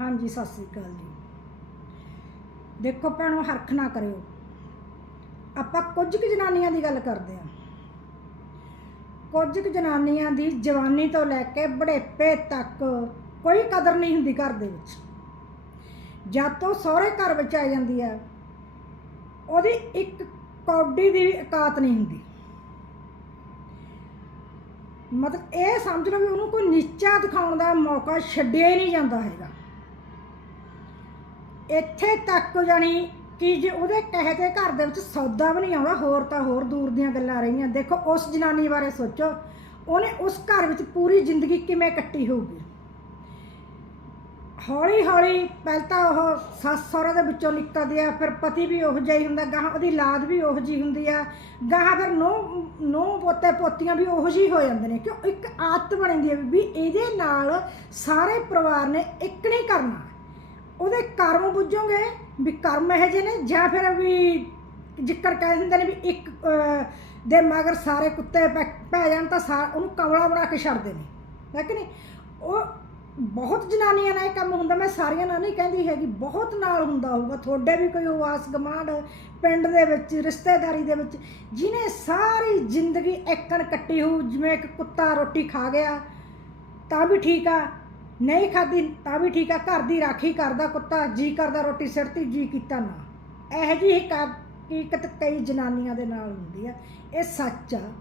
ਹਾਂਜੀ, ਸਤਿ ਸ੍ਰੀ ਅਕਾਲ ਜੀ। ਦੇਖੋ ਭੈਣੋ, ਹਰਖ ਨਾ ਕਰਿਓ। ਆਪਾਂ ਕੁਝ ਕੁ ਜਨਾਨੀਆਂ ਦੀ ਗੱਲ ਕਰਦੇ ਹਾਂ। ਕੁਝ ਕੁ ਜਨਾਨੀਆਂ ਦੀ ਜਵਾਨੀ ਤੋਂ ਲੈ ਕੇ ਬੁਢੇਪੇ ਤੱਕ ਕੋਈ ਕਦਰ ਨਹੀਂ ਹੁੰਦੀ ਘਰ ਦੇ ਵਿੱਚ। ਜਦ ਤੋਂ ਸਹੁਰੇ ਘਰ ਵਿੱਚ ਆ ਜਾਂਦੀ ਹੈ। ਉਹਦੀ ਇੱਕ ਕੌਡੀ ਦੀ ਵੀ ਔਕਾਤ ਨਹੀਂ ਹੁੰਦੀ। ਮਤਲਬ ਇਹ ਸਮਝ ਲਓ ਵੀ ਉਹਨੂੰ ਕੋਈ ਨੀਚਾ ਦਿਖਾਉਣ ਦਾ ਮੌਕਾ ਛੱਡਿਆ ਹੀ ਨਹੀਂ ਜਾਂਦਾ ਹੈਗਾ। ਇੱਥੇ ਤੱਕ ਜਾਣੀ ਕਿ ਜੇ ਉਹਦੇ ਕਹੇ ਤੇ ਘਰ ਦੇ ਵਿੱਚ ਸੌਦਾ ਵੀ ਨਹੀਂ ਆਉਂਦਾ, ਹੋਰ ਤਾਂ ਹੋਰ ਦੂਰ ਦੀਆਂ ਗੱਲਾਂ ਰਹੀਆਂ। ਦੇਖੋ, ਉਸ ਜਨਾਨੀ ਬਾਰੇ ਸੋਚੋ, ਉਹਨੇ ਉਸ ਘਰ ਵਿੱਚ ਪੂਰੀ ਜ਼ਿੰਦਗੀ ਕਿਵੇਂ ਕੱਟੀ ਹੋਊਗੀ? ਹੌਲੀ ਹੌਲੀ ਪਹਿਲਾਂ ਤਾਂ ਉਹ ਸੱਸ ਸਹੁਰੇ ਦੇ ਵਿੱਚੋਂ ਨਿਕਲਦੀ ਆ, ਫਿਰ ਪਤੀ ਵੀ ਉਹੋ ਜਿਹਾ ਹੀ ਹੁੰਦਾ, ਗਾਹਾਂ ਉਹਦੀ ਲਾਦ ਵੀ ਉਹੋ ਜਿਹੀ ਹੁੰਦੀ ਆ, ਗਾਹਾਂ ਫਿਰ ਨੋ ਨੋ ਪੋਤੇ ਪੋਤੀਆਂ ਵੀ ਉਹੋ ਜਿਹੀ ਹੋ ਜਾਂਦੇ ਨੇ। ਕਿਉਂ? ਇੱਕ ਆਦਤ ਬਣ ਜਾਂਦੀ ਹੈ ਵੀ ਇਹਦੇ ਨਾਲ ਸਾਰੇ ਪਰਿਵਾਰ ਨੇ ਇੱਕ ਨਹੀਂ ਕਰਨਾ। ਉਹਦੇ ਕਰਮ ਬੁੱਝੋਗੇ ਵੀ ਕਰਮ ਇਹ ਜਿਹੇ ਨੇ ਜਾਂ ਫਿਰ ਵੀ ਜਿਕਰ ਕਹਿ ਦਿੰਦੇ ਨੇ ਵੀ ਇੱਕ ਅਹ, ਦੇ ਮਗਰ ਸਾਰੇ ਕੁੱਤੇ ਪੈ ਪੈ ਜਾਣ ਤਾਂ ਸਾ ਉਹਨੂੰ ਕਮਲਾ ਬਣਾ ਕੇ ਛੱਡਦੇ ਨੇ ਹੈ ਕਿ ਨਹੀਂ? ਉਹ ਬਹੁਤ ਜਨਾਨੀਆਂ ਨਾਲ ਇਹ ਕੰਮ ਹੁੰਦਾ ਮੈਂ ਸਾਰੀਆਂ ਨਾਲ ਨਹੀਂ ਕਹਿੰਦੀ ਹੈਗੀ ਬਹੁਤ ਨਾਲ ਹੁੰਦਾ ਹੋਊਗਾ ਤੁਹਾਡੇ ਵੀ ਕੋਈ ਆਸ ਗਮਾਂਡ ਪਿੰਡ ਦੇ ਵਿੱਚ ਰਿਸ਼ਤੇਦਾਰੀ ਦੇ ਵਿੱਚ ਜਿਹਨੇ ਸਾਰੀ ਜ਼ਿੰਦਗੀ ਐਕਣ ਕੱਟੀ ਹੋਊ ਜਿਵੇਂ ਇੱਕ ਕੁੱਤਾ ਰੋਟੀ ਖਾ ਗਿਆ ਤਾਂ ਵੀ ਠੀਕ ਆ। ਨਹੀਂ ਖਾਦੀ ਤਾਂ ਵੀ ਠੀਕ ਆ, ਘਰ ਦੀ ਰਾਖੀ ਕਰਦਾ ਕੁੱਤਾ, ਜੀ ਕਰਦਾ ਰੋਟੀ ਸਿਰਤੀ ਜੀ ਕੀਤਾ ਨਾ। ਇਹ ਜਿਹੀ ਹਕੀਕਤ ਕਈ ਜਨਾਨੀਆਂ ਦੇ ਨਾਲ ਹੁੰਦੀ ਆ। ਇਹ ਸੱਚ ਆ।